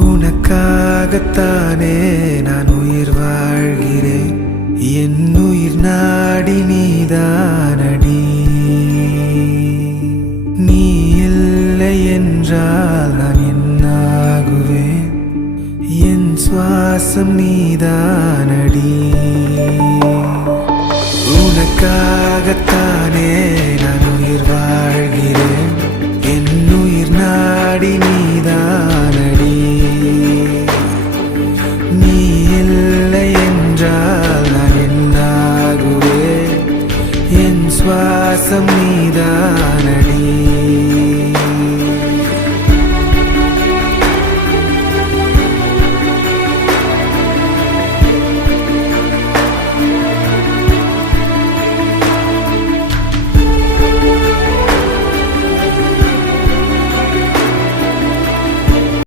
உனக்காகத்தானே நான் உயிர் வாழ்கிறேன். என் உயிர் நாடி நீதானடி. நீ இல்லை என்றால் நான் என்னாகுவேன்? என் சுவாசம் நீதானடி. உனக்காகத்தானே நான்